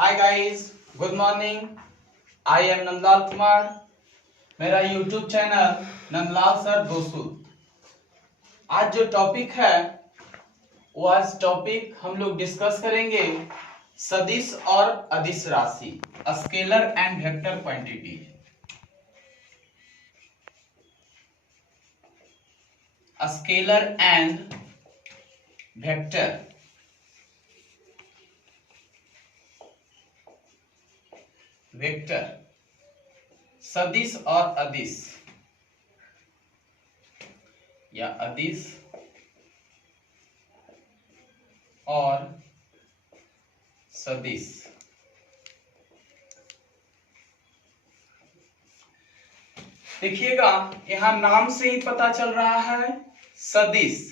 Hi guys, good morning. I am Nandlal Kumar. मेरा YouTube channel Nandlal sir दोस्तों। आज जो टॉपिक है वो आज टॉपिक हम लोग डिस्कस करेंगे सदिश और अदिश राशि, scalar and vector quantity. Scalar and vector सदिश और अदिश या अदिश और सदिश। देखिएगा, यहां नाम से ही पता चल रहा है सदिश।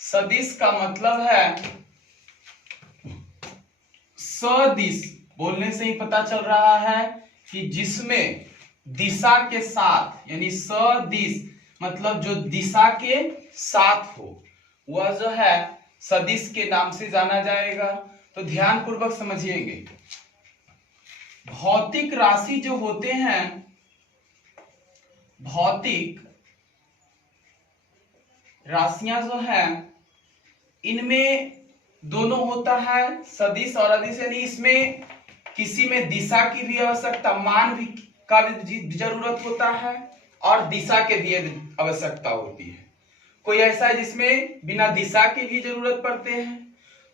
सदिश का मतलब है सदिश, बोलने से ही पता चल रहा है कि जिसमें दिशा के साथ, यानी सदिश मतलब जो दिशा के साथ हो, वह जो है सदिश के नाम से जाना जाएगा। तो ध्यान पूर्वक समझिएगा, भौतिक राशि जो होते हैं, भौतिक राशियां जो हैं, इनमें दोनों होता है सदिश और अदिश। यानी इसमें किसी में दिशा की भी आवश्यकता, मान भी का भी जरूरत होता है और दिशा के भी आवश्यकता होती है। कोई ऐसा है जिसमें बिना दिशा की भी जरूरत पड़ते हैं।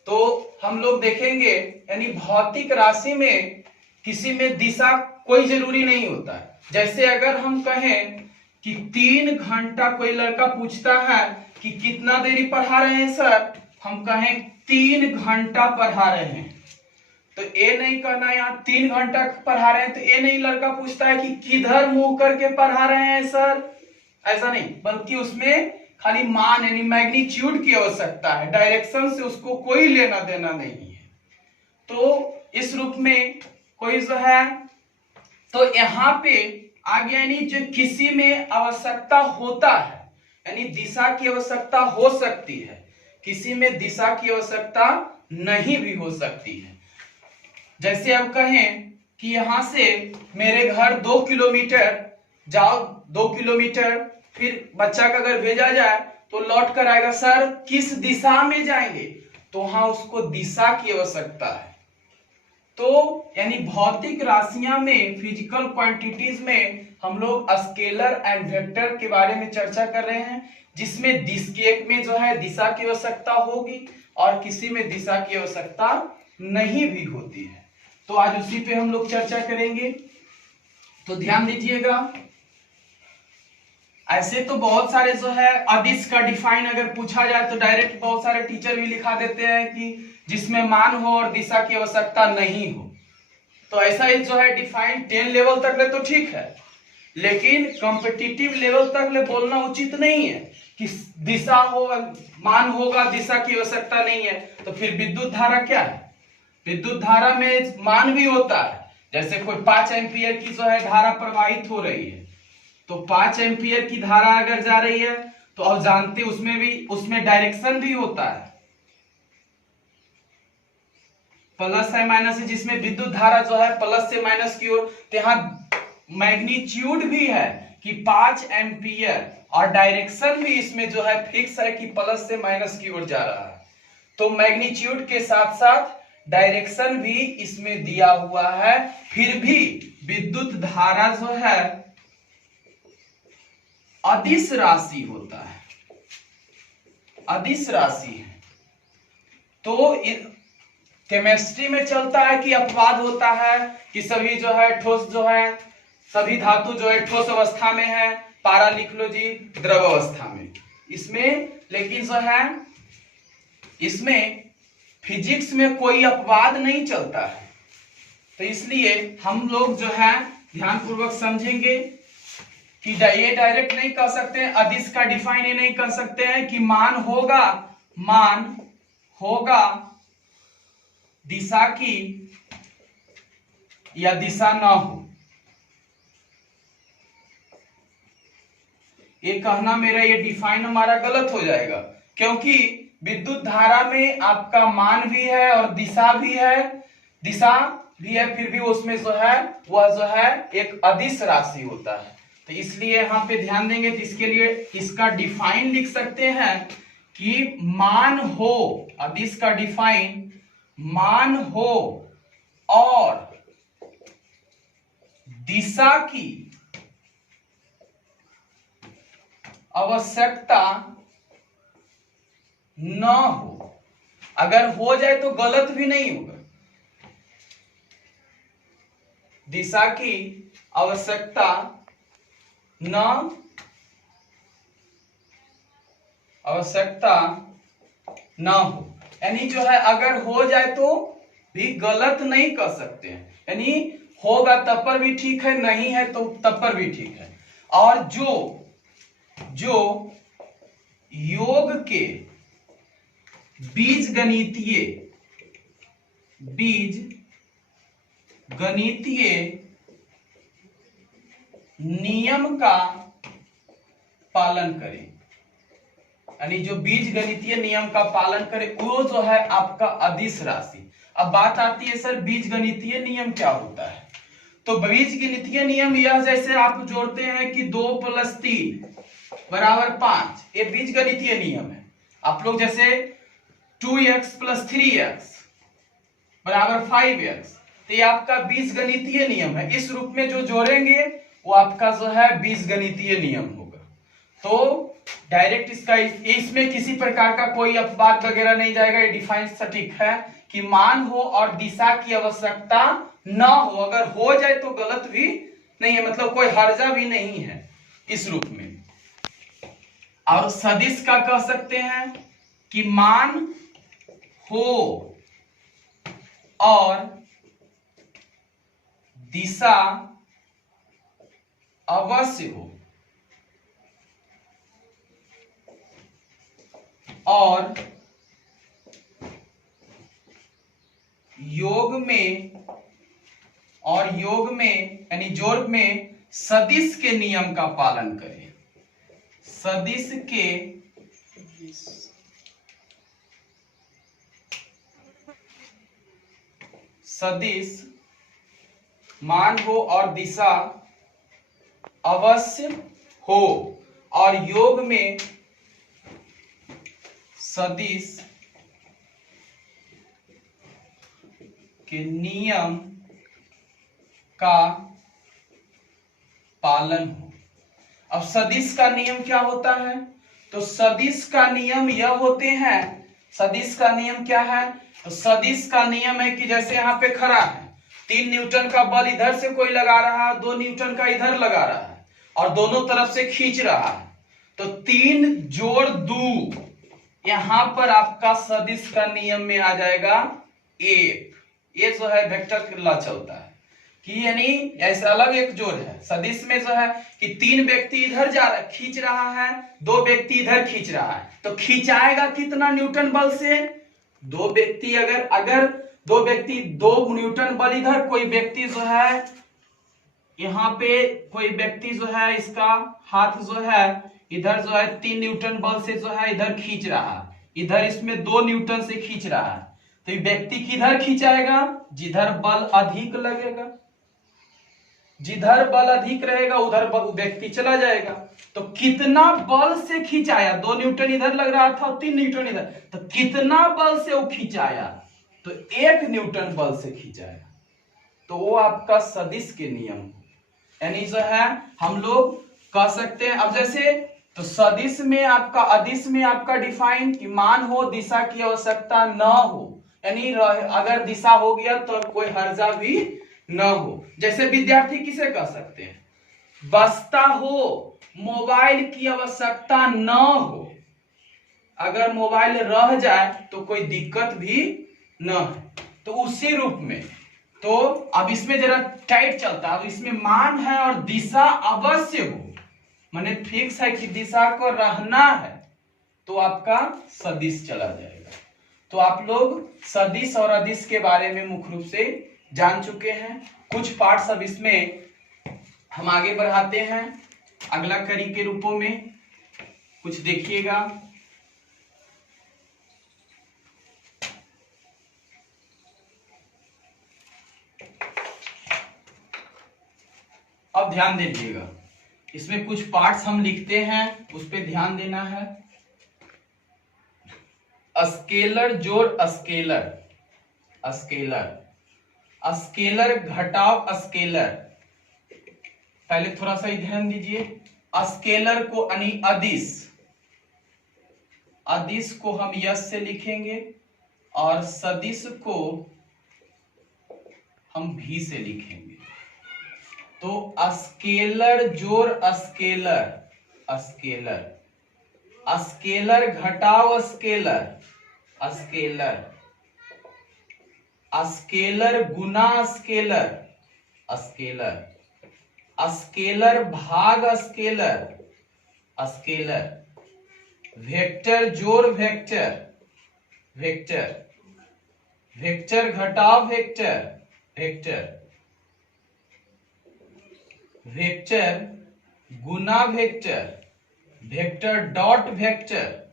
तो हम लोग देखेंगे, यानी भौतिक राशि में किसी में दिशा कोई जरूरी नहीं होता है। जैसे अगर हम कहें कि 3 घंटा, कोई लड़का पूछता है कि कितना देरी पढ़ा रहे हैं सर, हम कहें 3 घंटा पढ़ा रहे हैं, तो ये नहीं कहना यहाँ 3 घंटा पढ़ा रहे हैं। तो ये नहीं लड़का पूछता है कि किधर मुंह करके पढ़ा रहे हैं सर, ऐसा नहीं, बल्कि उसमें खाली मान यानी मैग्नीट्यूड की आवश्यकता है, डायरेक्शन से उसको कोई लेना देना नहीं है। तो इस रूप में कोई जो है, तो यहाँ पे आ गया, यानी जो किसी में आवश्यकता होता है, यानी दिशा की आवश्यकता हो सकती है, किसी में दिशा की आवश्यकता नहीं भी हो सकती है। जैसे अब कहें कि यहां से मेरे घर 2 किलोमीटर जाओ, 2 किलोमीटर, फिर बच्चा का अगर भेजा जाए तो लौट कर आएगा, सर किस दिशा में जाएंगे, तो वहां उसको दिशा की आवश्यकता है। तो यानी भौतिक राशियां में, फिजिकल क्वांटिटीज में हम लोग स्केलर एंड वेक्टर के बारे में चर्चा कर रहे हैं, जिसमें एक में जो है दिशा की आवश्यकता होगी और किसी में दिशा की आवश्यकता नहीं भी होती है। तो आज उसी पे हम लोग चर्चा करेंगे। तो ध्यान दीजिएगा, ऐसे तो बहुत सारे जो है अदिश का डिफाइन अगर पूछा जाए तो डायरेक्ट बहुत सारे टीचर भी लिखा देते हैं कि जिसमें मान हो और दिशा की आवश्यकता नहीं हो। तो ऐसा ही जो है डिफाइन 10 लेवल तक ले तो ठीक है, लेकिन कॉम्पिटिटिव लेवल तक ले बोलना उचित नहीं है कि दिशा हो, मान होगा, दिशा की आवश्यकता नहीं है। तो फिर विद्युत धारा क्या है? विद्युत धारा में मान भी होता है। जैसे कोई 5 एम्पियर की जो है धारा प्रवाहित हो रही है, तो 5 एम्पियर की धारा अगर जा रही है तो आप जानते उसमें डायरेक्शन भी होता है, प्लस है माइनस है, जिसमें विद्युत धारा जो है प्लस से माइनस की ओर। तो यहाँ मैग्नीट्यूड भी है कि 5 एम्पियर और डायरेक्शन भी इसमें जो है फिक्स है कि प्लस से माइनस की ओर जा रहा है। तो मैग्नीट्यूड के साथ साथ डायरेक्शन भी इसमें दिया हुआ है, फिर भी विद्युत धारा जो है अदिश राशि होता है, अदिश राशि है। तो केमिस्ट्री में चलता है कि अपवाद होता है कि सभी जो है ठोस जो है, सभी धातु जो है ठोस अवस्था में है, पारा लिख लो जी द्रव अवस्था में। इसमें लेकिन जो है इसमें फिजिक्स में कोई अपवाद नहीं चलता है। तो इसलिए हम लोग जो है ध्यान पूर्वक समझेंगे कि ये डायरेक्ट नहीं कह सकते हैं, अदिश का डिफाइन ये नहीं कर सकते हैं कि मान होगा दिशा की या दिशा ना हो। ये कहना मेरा, ये डिफाइन हमारा गलत हो जाएगा, क्योंकि विद्युत धारा में आपका मान भी है और दिशा भी है। दिशा भी है फिर भी उसमें जो है वह जो है एक अदिश राशि होता है। तो इसलिए यहाँ पे ध्यान देंगे तो इसके लिए इसका डिफाइन लिख सकते हैं कि मान हो, अदिश का डिफाइन मान हो और दिशा की आवश्यकता न हो। अगर हो जाए तो गलत भी नहीं होगा। दिशा की आवश्यकता न हो, यानी जो है अगर हो जाए तो भी गलत नहीं कर सकते हैं, यानी होगा तब पर भी ठीक है, नहीं है तो तब पर भी ठीक है। और जो योग के बीज गणितीय नियम का पालन करें, यानी जो बीज गणितीय नियम का पालन करे वो जो है आपका अदिश राशि। अब बात आती है सर बीज गणितीय नियम क्या होता है। तो बीज गणितीय नियम यह जैसे आप जोड़ते हैं कि 2 + 3 = 5, ये बीज गणितीय नियम है। आप लोग जैसे 2x + 3x = 5x, तो ये आपका बीज गणितीय नियम है। इस रूप में जो जोड़ेंगे वो आपका जो है बीज गणितीय नियम होगा। तो डायरेक्ट इसमें किसी प्रकार का कोई अपवाद वगैरह नहीं जाएगा। ये डिफाइन सटीक है कि मान हो और दिशा की आवश्यकता न हो। अगर हो जाए तो गलत भी नहीं है, मतलब कोई हर्जा भी नहीं है इस रूप में। और सदिश का कह सकते हैं कि मान हो और दिशा अवश्य हो, और योग में यानी जोड़ में सदिश के नियम का पालन करें। सदिश मान हो और दिशा अवश्य हो, और योग में सदिश के नियम का पालन हो। अब सदिश का नियम क्या होता है? तो सदिश का नियम यह होते हैं, सदिश का नियम क्या है? तो सदिश का नियम है कि जैसे यहाँ पे खड़ा है, 3 न्यूटन का बल इधर से कोई लगा रहा है, 2 न्यूटन का इधर लगा रहा है और दोनों तरफ से खींच रहा है, तो 3 जोड़ 2 यहां पर आपका सदिश का नियम में आ जाएगा 1। ये जो है वेक्टर का लॉ चलता है कि यानी ऐसा अलग एक जोड़ है। सदिश में जो है कि 3 व्यक्ति इधर जा रहा है, खींच रहा है, 2 व्यक्ति इधर खींच रहा है, तो खींचाएगा कितना न्यूटन बल से? 2 व्यक्ति अगर 2 व्यक्ति 2 न्यूटन बल इधर, कोई व्यक्ति जो है यहाँ पे कोई व्यक्ति जो है इसका हाथ जो है इधर जो है 3 न्यूटन बल से जो है इधर खींच रहा है, इधर इसमें 2 न्यूटन से खींच रहा है, तो ये व्यक्ति किधर खींचाएगा? जिधर बल अधिक लगेगा, जिधर बल अधिक रहेगा उधर व्यक्ति चला जाएगा। तो कितना बल से खींचाया? 2 न्यूटन इधर लग रहा था और 3 न्यूटन इधर, तो कितना बल से वो खींचाया? तो 1 न्यूटन बल से खींचाया। तो वो आपका सदिश के नियम, यानी जो है हम लोग कह सकते हैं। अब जैसे तो सदिश में आपका अदिश में आपका डिफाइन कि मान हो दिशा की आवश्यकता न हो, यानी अगर दिशा हो गया तो कोई हर्जा भी न हो। जैसे विद्यार्थी किसे कह सकते हैं? बसता हो, मोबाइल की आवश्यकता न हो, अगर मोबाइल रह जाए तो कोई दिक्कत भी न है। तो उसी रूप में तो अब इसमें जरा टाइट चलता है। अब इसमें मान है और दिशा अवश्य हो, माने फिक्स है कि दिशा को रहना है, तो आपका सदिश चला जाएगा। तो आप लोग सदिश और अदिश के बारे में मुख्य रूप से जान चुके हैं। कुछ पार्ट्स अब इसमें हम आगे बढ़ाते हैं अगला कड़ी के रूपों में, कुछ देखिएगा। अब ध्यान दीजिएगा, इसमें कुछ पार्ट्स हम लिखते हैं, उस पे ध्यान देना है। स्केलर जोड़ स्केलर, स्केलर, स्केलर घटाव स्केलर। पहले थोड़ा सा ही ध्यान दीजिए, स्केलर को यानी अदिश, अदिश को हम यस से लिखेंगे और सदिश को हम भी से लिखेंगे। तो स्केलर जोड़ स्केलर, स्केलर, स्केलर घटाव स्केलर, स्केलर, स्केलर गुना स्केलर, स्केलर, स्केलर भाग स्केलर, स्केलर, वेक्टर जोड़ वेक्टर, वेक्टर, वेक्टर घटाव वेक्टर, वेक्टर, वेक्टर गुना vector, vector dot vector,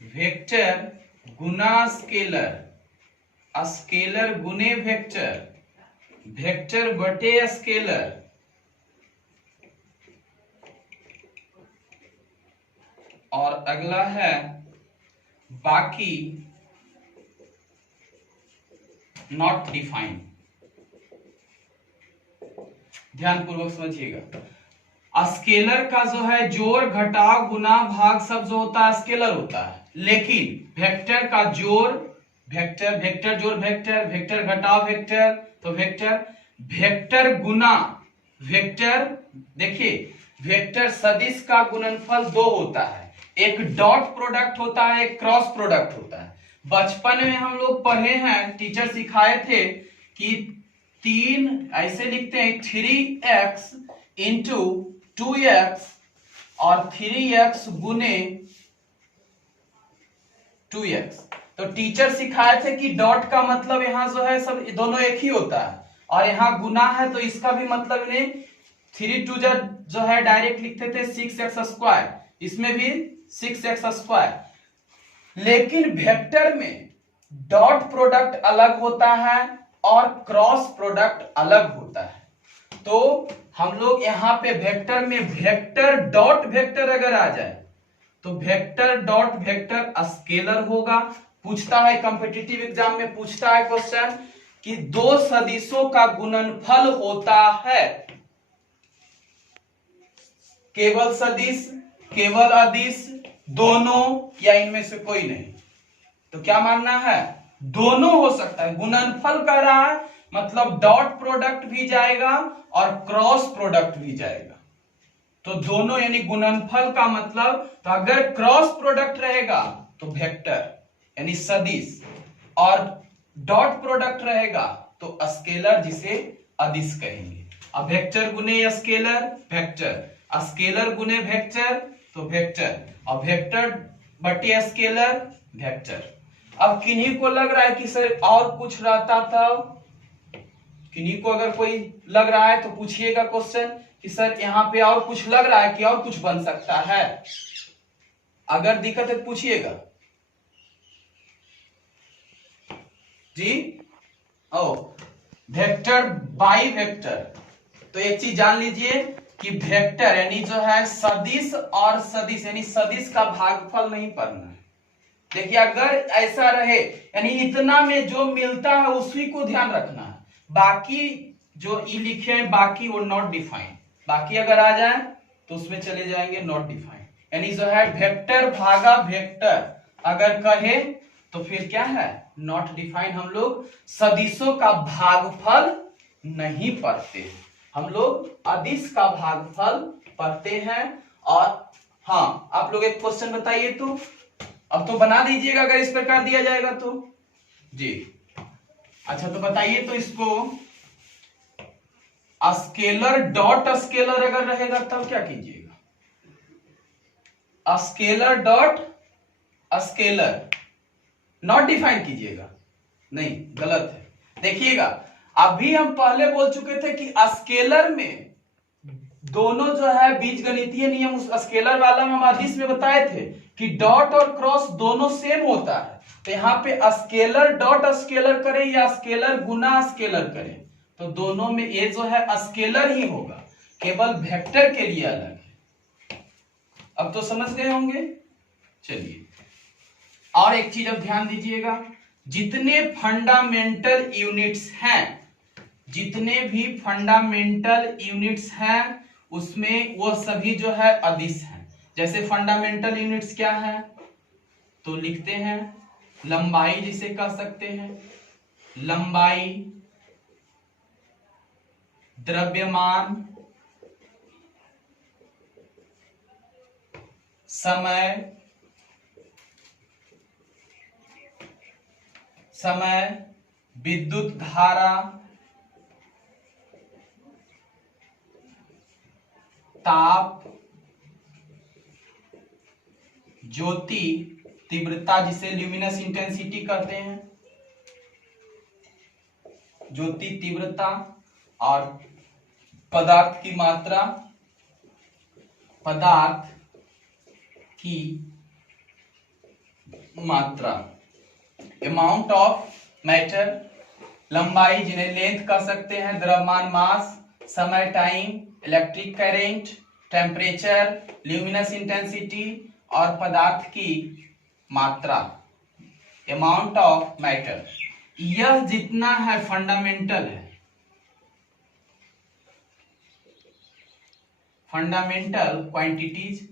vector गुना स्केलर, स्केलर गुने वेक्टर, वेक्टर बटे स्केलर, और अगला है बाकी नॉट डिफाइंड। ध्यान पूर्वक समझिएगा, स्केलर का जो है जोड़ घटाव गुना भाग सब जो होता है स्केलर होता है, लेकिन वेक्टर का जोड़ वेक्टर, वेक्टर जोड़ वेक्टर, वेक्टर घटाव वेक्टर, तो वेक्टर, वेक्टर गुना वेक्टर। देखिए वेक्टर सदिश का गुणनफल दो होता है, एक डॉट प्रोडक्ट होता है, एक क्रॉस प्रोडक्ट होता है। बचपन में हम लोग पढ़े हैं, टीचर सिखाए थे कि तीन ऐसे लिखते हैं 3x इंटू 2x और 3x गुने 2x। तो टीचर सिखाए थे कि डॉट का मतलब यहां जो है सब दोनों एक ही होता है, और यहां गुना है तो इसका भी मतलब नहीं, 3 2 जो है डायरेक्ट लिखते थे 6x स्क्वायर, इसमें भी 6x स्क्वायर। लेकिन वेक्टर में डॉट प्रोडक्ट अलग होता है और क्रॉस प्रोडक्ट अलग होता है। तो हम लोग यहाँ पे वेक्टर में वेक्टर डॉट वेक्टर अगर आ जाए तो वेक्टर डॉट वेक्टर स्केलर होगा। पूछता है कॉम्पिटिटिव एग्जाम में, पूछता है क्वेश्चन कि दो सदिशों का गुणनफल होता है, केवल सदिश, केवल अदिश, दोनों, या इनमें से कोई नहीं। तो क्या मानना है, दोनों हो सकता है। गुणनफल कह रहा है मतलब डॉट प्रोडक्ट भी जाएगा और क्रॉस प्रोडक्ट भी जाएगा। तो दोनों यानी गुणनफल का मतलब, तो अगर क्रॉस प्रोडक्ट रहेगा तो वेक्टर यानी सदिश, और डॉट प्रोडक्ट रहेगा तो स्केलर जिसे अदिश कहेंगे। अब वेक्टर गुने स्केलर वेक्टर, स्केलर गुने वेक्टर तो वेक्टर, और वेक्टर बटे स्केलर वेक्टर। अब किन्हीं को लग रहा है कि सर और कुछ रहता था, किन्हीं को अगर कोई लग रहा है तो पूछिएगा क्वेश्चन कि सर यहाँ पे और कुछ लग रहा है कि और कुछ बन सकता है। अगर दिक्कत है पूछिएगा जी। ओ वेक्टर बाई वेक्टर, तो एक चीज जान लीजिए कि वेक्टर यानी जो है सदिश और सदिश यानी सदिश का भागफल नहीं पढ़ना है। देखिए अगर ऐसा रहे यानी इतना में जो मिलता है उसी को ध्यान रखना है, बाकी जो ई लिखे हैं बाकी वो नॉट डिफाइंड, बाकी अगर आ जाए तो उसमें चले जाएंगे नॉट डिफाइंड। यानी जो है वेक्टर भागा वेक्टर अगर कहे तो फिर क्या है नॉट डिफाइंड। हम लोग सदिशों का भागफल नहीं पढ़ते, हम लोग अदिश का भागफल पढ़ते हैं। और हाँ आप लोग एक क्वेश्चन बताइए, तो अब तो बना दीजिएगा अगर इस प्रकार दिया जाएगा तो जी। अच्छा तो बताइए, तो इसको स्केलर डॉट स्केलर अगर रहेगा तब क्या कीजिएगा, scaler dot scalar not define कीजिएगा, नहीं गलत है। देखिएगा अभी हम पहले बोल चुके थे कि स्केलर में दोनों जो है बीजगणितीय नियम, उस स्केलर वाला में हम अदिश में बताए थे कि डॉट और क्रॉस दोनों सेम होता है, तो यहाँ पे स्केलर डॉट स्केलर करें या स्केलर गुना स्केलर करें, तो दोनों में ये जो है स्केलर ही होगा, केवल वेक्टर के लिए अलग है। अब तो समझ गए होंगे। चलिए और एक चीज अब ध्यान दीजिएगा, जितने फंडामेंटल यूनिट्स हैं, जितने भी फंडामेंटल यूनिट्स हैं उसमें वो सभी जो है अदिश हैं। जैसे फंडामेंटल यूनिट्स क्या है, तो लिखते हैं लंबाई, जिसे कह सकते हैं लंबाई, द्रव्यमान, समय, विद्युत धारा, ताप, ज्योति तीव्रता, जिसे ल्यूमिनस इंटेंसिटी कहते हैं, ज्योति तीव्रता, और पदार्थ की मात्रा, पदार्थ की मात्रा, अमाउंट ऑफ मैटर, लंबाई जिन्हें लेंथ कह सकते हैं, द्रव्यमान मास, समय time, electric current, temperature, luminous intensity, और पदार्थ की मात्रा, अमाउंट ऑफ मैटर। यह जितना है फंडामेंटल है, फंडामेंटल क्वांटिटीज,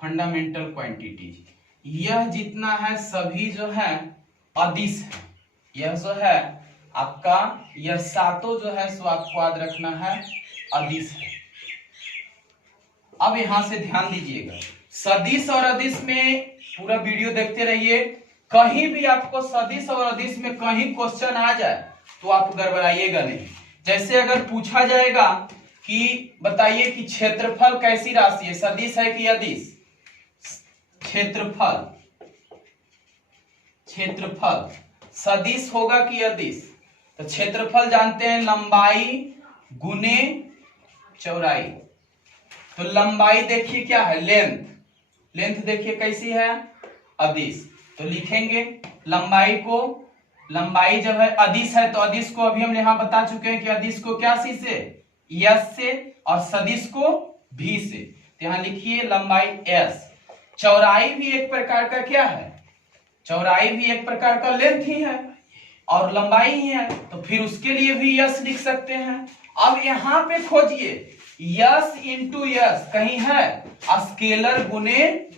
फंडामेंटल क्वांटिटीज, यह जितना है सभी जो है अदिश है। यह जो है आपका, यह सातों जो है सो आपको याद रखना है अदिश है। अब यहां से ध्यान दीजिएगा, सदिश और अदिश में पूरा वीडियो देखते रहिए, कहीं भी आपको सदिश और अदिश में कहीं क्वेश्चन आ जाए तो आप गड़बड़ाइएगा नहीं। जैसे अगर पूछा जाएगा कि बताइए कि क्षेत्रफल कैसी राशि है, सदिश है कि अदिश, क्षेत्रफल, क्षेत्रफल सदिश होगा कि अदिश, तो क्षेत्रफल जानते हैं लंबाई गुने चौड़ाई, तो लंबाई देखिए क्या है, लेंथ, लेंथ देखिए कैसी है अदिश, तो लिखेंगे लंबाई को, लंबाई जब है अदिश है तो अदिश को अभी हम यहाँ बता चुके हैं कि अदिश को क्या सी से, यस से, और सदिश को भी से, तो यहाँ लिखिए लंबाई एस। चौड़ाई भी एक प्रकार का क्या है, चौड़ाई भी एक प्रकार का लेंथ ही है और लंबाई ही है, तो फिर उसके लिए भी यस लिख सकते हैं। अब यहाँ पे खोजिए यस इंटू यस, कहीं है स्केलर गुने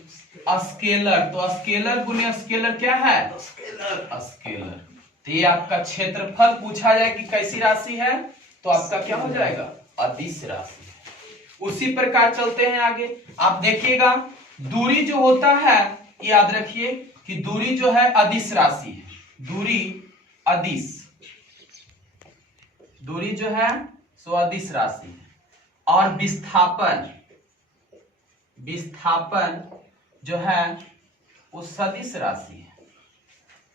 स्केलर, तो स्केलर गुने स्केलर क्या है, स्केलर। तो ये आपका क्षेत्रफल पूछा जाए कि कैसी राशि है, तो आपका क्या हो जाएगा, अदिश राशि। उसी प्रकार चलते हैं आगे, आप देखिएगा दूरी जो होता है, याद रखिए कि दूरी जो है अदिश राशि है, दूरी अदिश, दूरी जो है सो अदिश राशि है। और विस्थापन, विस्थापन जो है वो सदिश राशि है,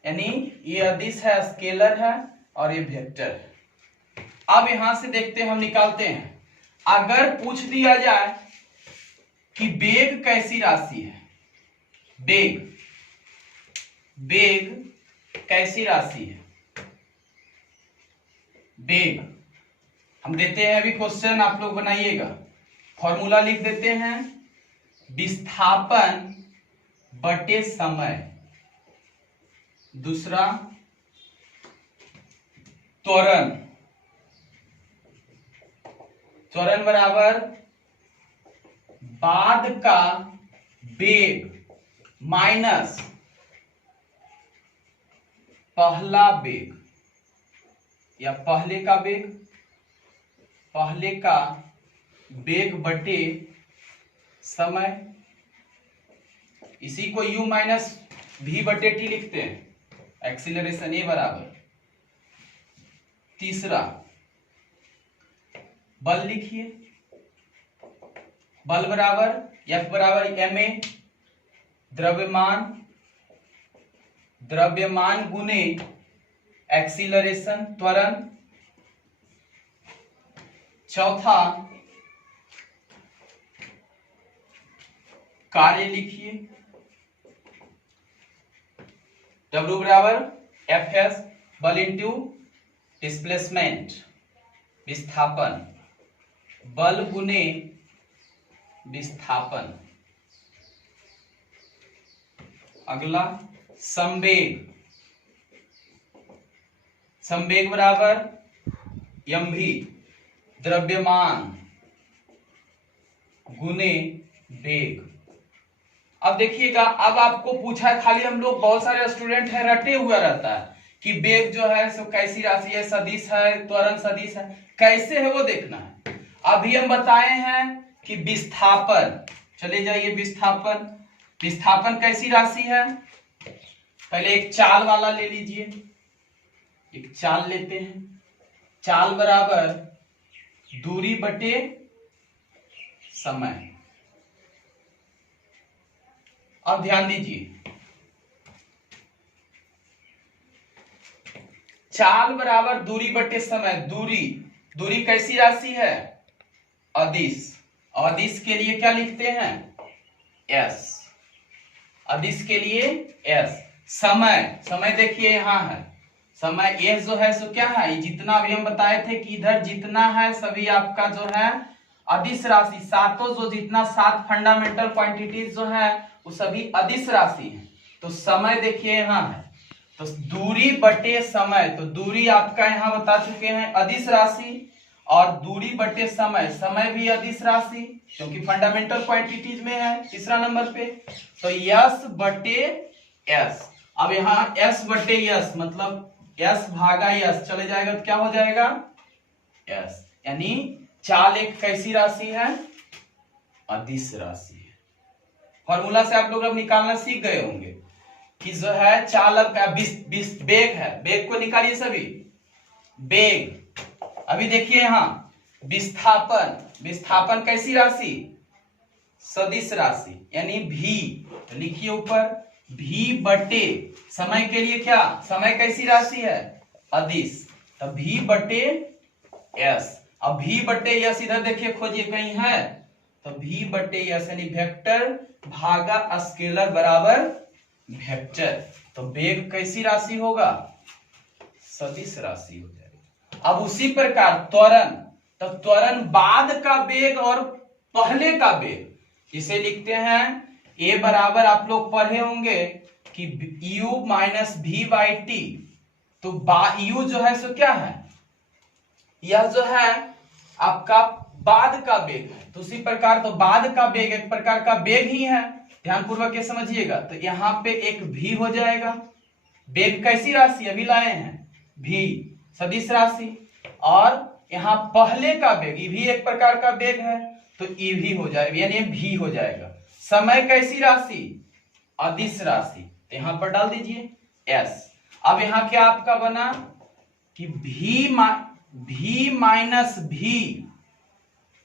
यानी ये अदिश है, स्केलर है, और ये वेक्टर है। अब यहां से देखते हैं, हम निकालते हैं, अगर पूछ दिया जाए कि वेग कैसी राशि है, वेग, वेग कैसी राशि है, वेग हम देते हैं अभी क्वेश्चन, आप लोग बनाइएगा, फॉर्मूला लिख देते हैं, विस्थापन बटे समय, दूसरा त्वरण, त्वरण बराबर बाद का वेग माइनस पहला वेग, या पहले का वेग, पहले का वेग बटे समय, इसी को u माइनस v बटे टी लिखते हैं, एक्सीलरेशन ए बराबर। तीसरा बल लिखिए, बल बराबर F बराबर ma, द्रव्यमान, द्रव्यमान गुने एक्सीलरेशन त्वरण। चौथा कार्य लिखिए, W बराबर Fs बल इंटू डिस्प्लेसमेंट विस्थापन, बल गुने विस्थापन। अगला संवेग, संवेग बराबर mv द्रव्यमान गुने वेग। अब देखिएगा, अब आपको पूछा है, खाली हम लोग बहुत सारे स्टूडेंट है रटे हुआ रहता है कि वेग जो है सो कैसी राशि है, सदिश है, त्वरण सदिश है, कैसे है वो देखना है। अभी हम बताए हैं कि विस्थापन, चले जाइए विस्थापन, विस्थापन कैसी राशि है। पहले एक चाल वाला ले लीजिए, एक चाल लेते हैं, चाल बराबर दूरी बटे समय। अब ध्यान दीजिए, चाल बराबर दूरी बटे समय। दूरी, दूरी कैसी राशि है, अदिश। अदिश के लिए क्या लिखते हैं, s, अदिश के लिए s। समय, समय देखिए यहां है, समय s जो है सो क्या है, जितना अभी हम बताए थे कि इधर जितना है सभी आपका जो है अदिश राशि, सातों जो जितना 7 फंडामेंटल क्वांटिटीज जो है वो सभी अदिश राशि है। तो समय देखिए यहाँ है, तो दूरी बटे समय, तो दूरी आपका यहाँ बता चुके हैं अदिश राशि, और दूरी बटे समय, समय भी अदिश राशि क्योंकि फंडामेंटल क्वांटिटीज में है तीसरा नंबर पे। तो यस बटे एस, अब यहाँ एस बटे यस मतलब एस भागा यस चले जाएगा तो क्या हो जाएगा एस, यानी चाल एक कैसी राशि है, अदिश राशि है। फॉर्मूला से आप लोग अब निकालना सीख गए होंगे कि जो है चाल का बेग है, बेग को निकालिए सभी, बेग। अभी देखिए यहां विस्थापन, विस्थापन कैसी राशि, सदिश राशि यानी भी, तो लिखिए ऊपर भी बटे समय के लिए क्या, समय कैसी राशि है, अदिश, तो भी बटे एस। अब भी बटे यस इधर देखिए खोजिए कहीं है, तो भी बटे यस यानी वेक्टर भागा स्केलर बराबर वेक्टर, तो वेग कैसी राशि होगा, सदिश राशि हो जाएगी। अब उसी प्रकार त्वरण, तो त्वरण बाद का वेग और पहले का वेग, इसे लिखते हैं ए बराबर, आप लोग पढ़े होंगे कि u minus v by t, तो u जो है सो क्या है, यह जो है आपका बाद का वेग है, तो उसी प्रकार तो बाद का वेग एक प्रकार का वेग ही है, ध्यानपूर्वक ये समझिएगा। तो यहाँ पे एक भी हो जाएगा, वेग कैसी राशि अभी लाए हैं, भी सदिश राशि, और यहाँ पहले का वेग ई भी एक प्रकार का वेग है तो ई भी हो जाएगा यानी भी हो जाएगा। समय कैसी राशि, अदिश राशि, तो यहाँ पर डाल दीजिए एस। अब यहाँ क्या आपका बना कि भी माइनस भी,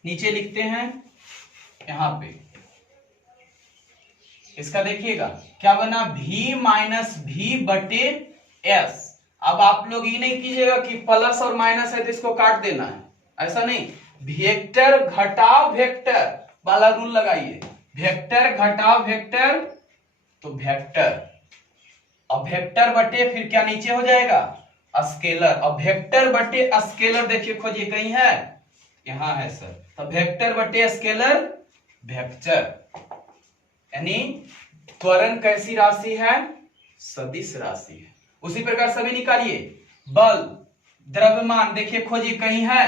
नीचे लिखते हैं यहां पे, इसका देखिएगा क्या बना, भी माइनस भी बटे एस। अब आप लोग ये नहीं कीजिएगा कि प्लस और माइनस है तो इसको काट देना है, ऐसा नहीं, वेक्टर घटाव वेक्टर वाला रूल लगाइए, वेक्टर घटाव वेक्टर तो वेक्टर, अब वेक्टर बटे फिर क्या नीचे हो जाएगा स्केलर, अब वेक्टर बटे स्केलर देखिए खोजिए कहीं है, यहां है सर, तो वेक्टर बटे स्केलर वेक्टर, यानी त्वरण कैसी राशि है, सदिश राशि है। उसी प्रकार सभी निकालिए, बल द्रव्यमान देखिए खोजिए कहीं है,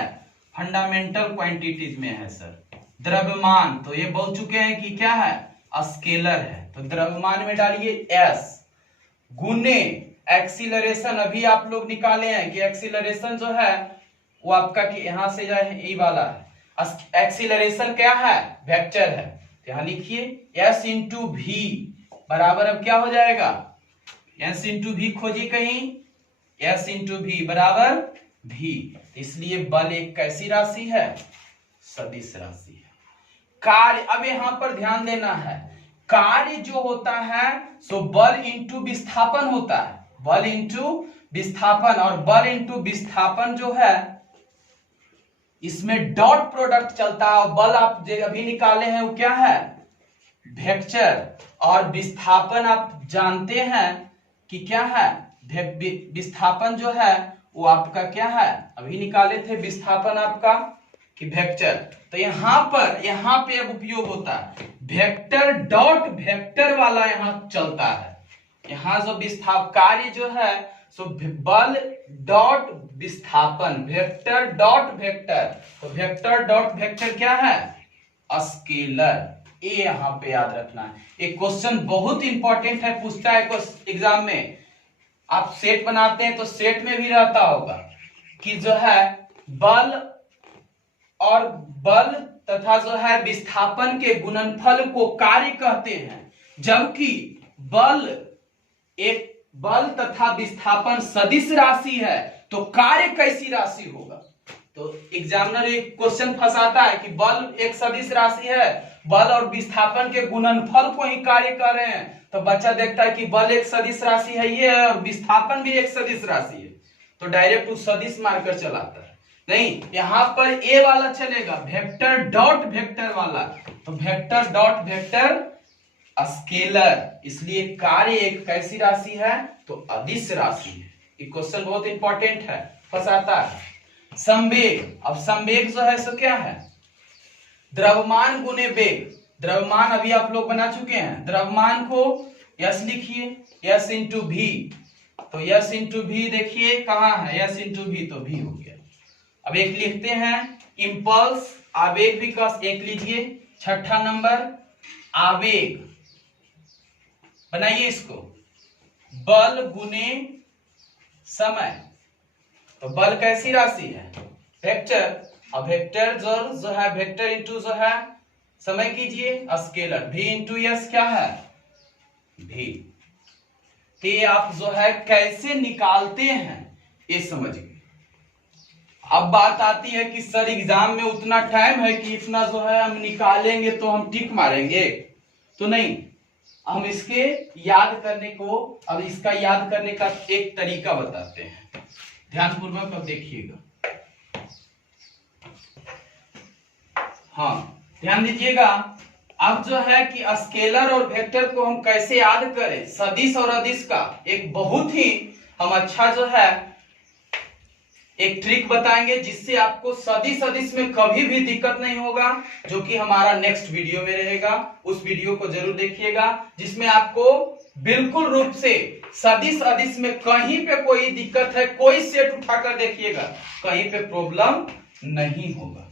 फंडामेंटल क्वांटिटीज में है सर, द्रव्यमान तो ये बोल चुके हैं कि क्या है स्केलर है, तो द्रव्यमान में डालिए एस, गुने एक्सीलरेशन, अभी आप लोग निकाले हैं कि एक्सीलरेशन जो है वो आपका कि यहां से जो है ये वाला है, एक्सीलरेशन क्या है वेक्टर है, तो यहां लिखिए एस इंटू भी बराबर, अब क्या हो जाएगा एस इंटू भी खोजिए कहीं, एस इंटू भी बराबर भी, इसलिए बल एक कैसी राशि है, सदिश राशि है। कार्य, अब यहां पर ध्यान देना है, कार्य जो होता है सो बल इंटू विस्थापन होता है, बल इंटू विस्थापन, और बल इंटू विस्थापन जो है इसमें डॉट प्रोडक्ट चलता है, और बल आप जो अभी निकाले हैं वो क्या है वेक्टर और विस्थापन आप जानते हैं कि क्या है, विस्थापन जो है वो आपका क्या है, अभी निकाले थे विस्थापन आपका कि वेक्टर। तो यहाँ पे अब उपयोग होता है वेक्टर डॉट वेक्टर वाला यहाँ चलता है। यहाँ जो विस्थापन कार्य जो है सो बल डॉट विस्थापन, वेक्टर डॉट वेक्टर। तो वेक्टर डॉट वेक्टर क्या है, स्केलर। ये यहाँ पे याद रखना है। एक क्वेश्चन बहुत इंपॉर्टेंट है, पूछता है एग्जाम में। आप सेट बनाते हैं तो सेट में भी रहता होगा कि जो है बल और बल तथा जो है विस्थापन के गुणनफल को कार्य कहते हैं, जबकि बल तथा विस्थापन सदिश राशि है तो कार्य कैसी राशि होगा। तो एग्जामिनर एक क्वेश्चन फंसाता है कि बल एक सदिश राशि है, बल और विस्थापन के गुणनफल को ही कार्य कर रहे हैं। तो बच्चा देखता है कि बल एक सदिश राशि है ये है और विस्थापन भी एक सदिश राशि है, तो डायरेक्ट उस सदिश मारकर चलाता है। नहीं, यहाँ पर ए वाला चलेगा, वेक्टर डॉट वेक्टर वाला। तो वेक्टर डॉट वेक्टर स्केलर, इसलिए कार्य एक कैसी राशि है, तो अदिश राशि है। ये क्वेश्चन बहुत इंपॉर्टेंट है, फंसाता है। संवेग, अब संवेग जो है सो क्या है, द्रव्यमान गुने वेग। द्रव्यमान अभी आप लोग बना चुके हैं, द्रव्यमान को यस लिखिए, यस इंटू भी। तो यस इंटू भी देखिए कहाँ है, यस इंटू भी, तो भी हो गया। अब एक लिखते हैं इंपल्स, आवेग भी का एक लीजिए। छठा नंबर आवेग, बनाइए इसको, बल गुने समय। तो बल कैसी राशि है, वेक्टर। अब वेक्टर जो है वेक्टर इंटू जो है समय कीजिए स्केलर, भी इंटू यस क्या है, भी। तो ये आप जो है कैसे निकालते हैं ये समझिए। अब बात आती है कि सर एग्जाम में उतना टाइम है कि इतना जो है हम निकालेंगे तो हम टिक मारेंगे, तो नहीं, हम इसके याद करने को, अब इसका याद करने का एक तरीका बताते हैं, ध्यानपूर्वक अब देखिएगा। हाँ ध्यान दीजिएगा। अब जो है कि स्केलर और वेक्टर को हम कैसे याद करें, सदिश और अदिश का एक बहुत ही हम अच्छा जो है एक ट्रिक बताएंगे, जिससे आपको सदिश अदिश में कभी भी दिक्कत नहीं होगा, जो कि हमारा नेक्स्ट वीडियो में रहेगा। उस वीडियो को जरूर देखिएगा, जिसमें आपको बिल्कुल रूप से सदिश अदिश में कहीं पे कोई दिक्कत है, कोई सेट उठाकर देखिएगा, कहीं पे प्रॉब्लम नहीं होगा।